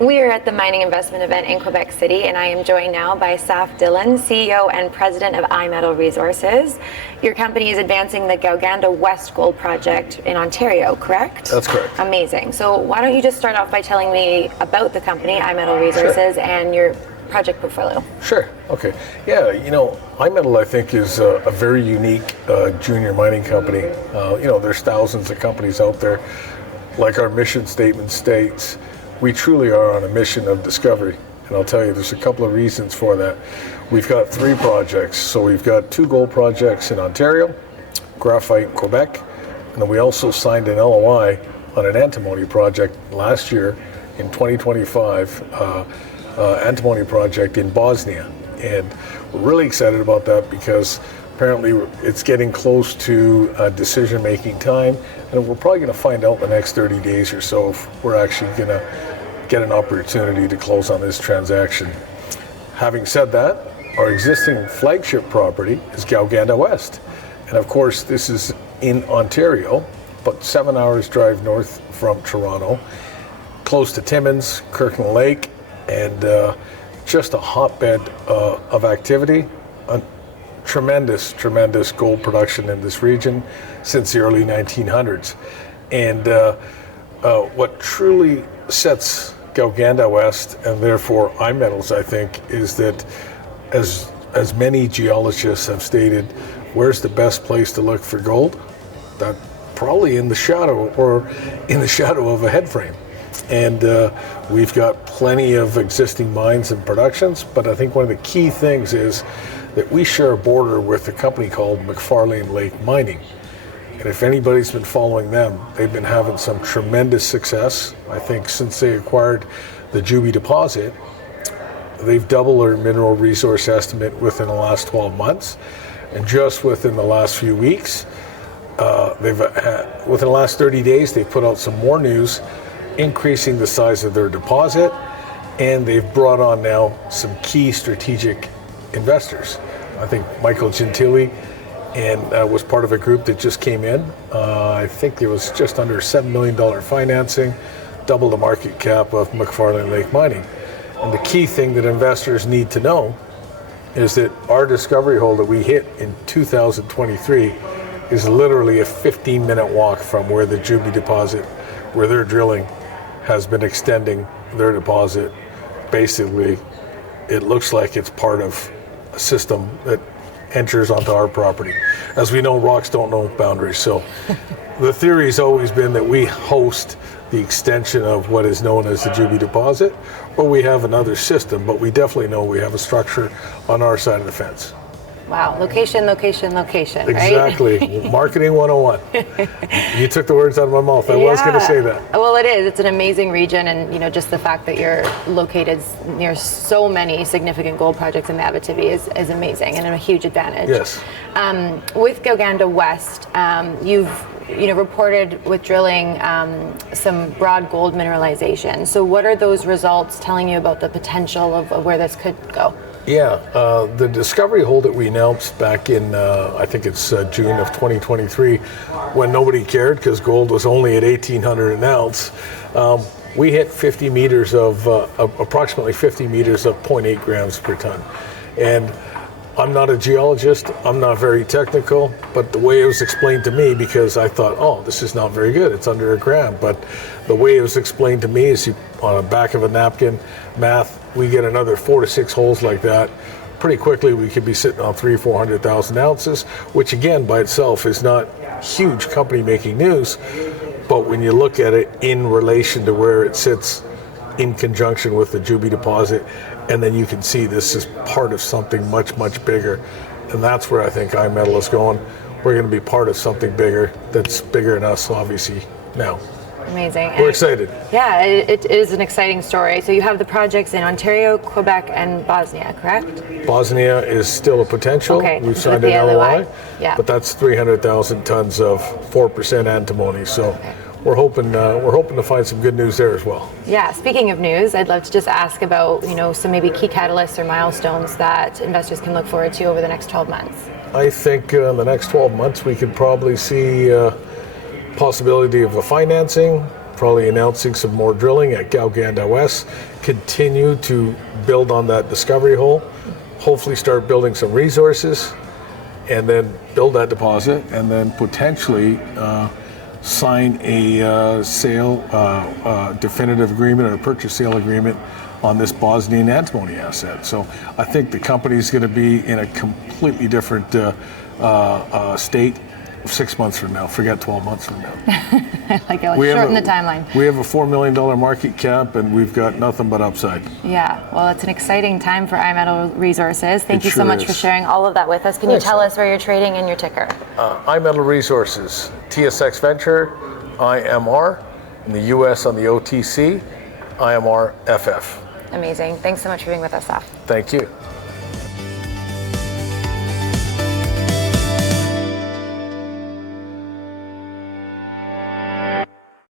We are at the mining investment event in Quebec City, and I am joined now by Saf Dhillon, CEO and President of iMetal Resources. Your company is advancing the Gowganda West Gold Project in Ontario, correct? That's correct. Amazing. So why don't you just start off by telling me about the company, iMetal Resources, and your project portfolio? Sure. Okay. Yeah, iMetal, I think, is a very unique junior mining company. There's thousands of companies out there. Like our mission statement states, we truly are on a mission of discovery. And I'll tell you, there's a couple of reasons for that. We've got 3 projects. So we've got 2 gold projects in Ontario, graphite in Quebec, and then we also signed an LOI on an antimony project last year in 2025, antimony project in Bosnia. And we're really excited about that because apparently it's getting close to decision-making time, and we're probably going to find out in the next 30 days or so if we're actually going to get an opportunity to close on this transaction. Having said that, our existing flagship property is Gowganda West. And of course, this is in Ontario, but 7 hours drive north from Toronto, close to Timmins, Kirkland Lake, and just a hotbed of activity. Tremendous gold production in this region since the early 1900s. And what truly sets Gowganda West, and therefore iMetals, I think, is that as many geologists have stated, where's the best place to look for gold? That probably in the shadow of a head frame. And we've got plenty of existing mines and productions, but I think one of the key things is that we share a border with a company called McFarlane Lake Mining. And if anybody's been following them, they've been having some tremendous success. I think since they acquired the Juby deposit, they've doubled their mineral resource estimate within the last 12 months. And just within the last few weeks, within the last 30 days, they've put out some more news, increasing the size of their deposit, and they've brought on now some key strategic investors. I think Michael Gentili and was part of a group that just came in. I think it was just under $7 million financing, double the market cap of McFarlane Lake Mining. And the key thing that investors need to know is that our discovery hole that we hit in 2023 is literally a 15-minute walk from where the Juby deposit, where they're drilling, has been extending their deposit. Basically, it looks like it's part of a system that enters onto our property. As we know, rocks don't know boundaries. So the theory's always been that we host the extension of what is known as the Juby deposit, or we have another system, but we definitely know we have a structure on our side of the fence. Wow, location, right? Exactly. Marketing 101. You took the words out of my mouth. I was going to say that. Well, it is. It's an amazing region, and just the fact that you're located near so many significant gold projects in the Abitibi is amazing and a huge advantage. Yes. With Gowganda West, you've reported with drilling some broad gold mineralization. So what are those results telling you about the potential of where this could go? Yeah, the discovery hole that we announced back in, I think it's June of 2023, when nobody cared because gold was only at $1,800 an ounce, we hit 50 meters of, approximately 50 meters of 0.8 grams per ton. And I'm not a geologist, I'm not very technical, but the way it was explained to me, because I thought, oh, this is not very good, it's under a gram, but the way it was explained to me is on the back of a napkin, math, we get another 4 to 6 holes like that. Pretty quickly, we could be sitting on 300,000-400,000 ounces, which again, by itself is not huge company making news, but when you look at it in relation to where it sits in conjunction with the Juby deposit, and then you can see this is part of something much, much bigger. And that's where I think iMetal is going. We're going to be part of something bigger that's bigger than us, obviously, now. Amazing. We're excited. Yeah, it is an exciting story. So you have the projects in Ontario, Quebec, and Bosnia, correct? Bosnia is still a potential. Okay. We've signed an LOI, yeah. But that's 300,000 tons of 4% antimony. So okay. We're hoping to find some good news there as well. Yeah. Speaking of news, I'd love to just ask about some maybe key catalysts or milestones that investors can look forward to over the next 12 months. I think in the next 12 months we could probably see possibility of a financing, probably announcing some more drilling at Gowganda West, continue to build on that discovery hole, hopefully start building some resources, and then build that deposit, and then potentially sign a definitive agreement or a purchase sale agreement on this Bosnian antimony asset. So I think the company's going to be in a completely different state 6 months from now. Forget 12 months from now. Like it, let's shorten the timeline. We have a $4 million market cap, and we've got nothing but upside. Yeah, well, it's an exciting time for iMetal Resources. Thank you so much for sharing all of that with us. Can you tell us where you're trading and your ticker? iMetal Resources, TSX Venture, IMR, in the US on the OTC, IMRFF. Amazing. Thanks so much for being with us, Saf. Thank you.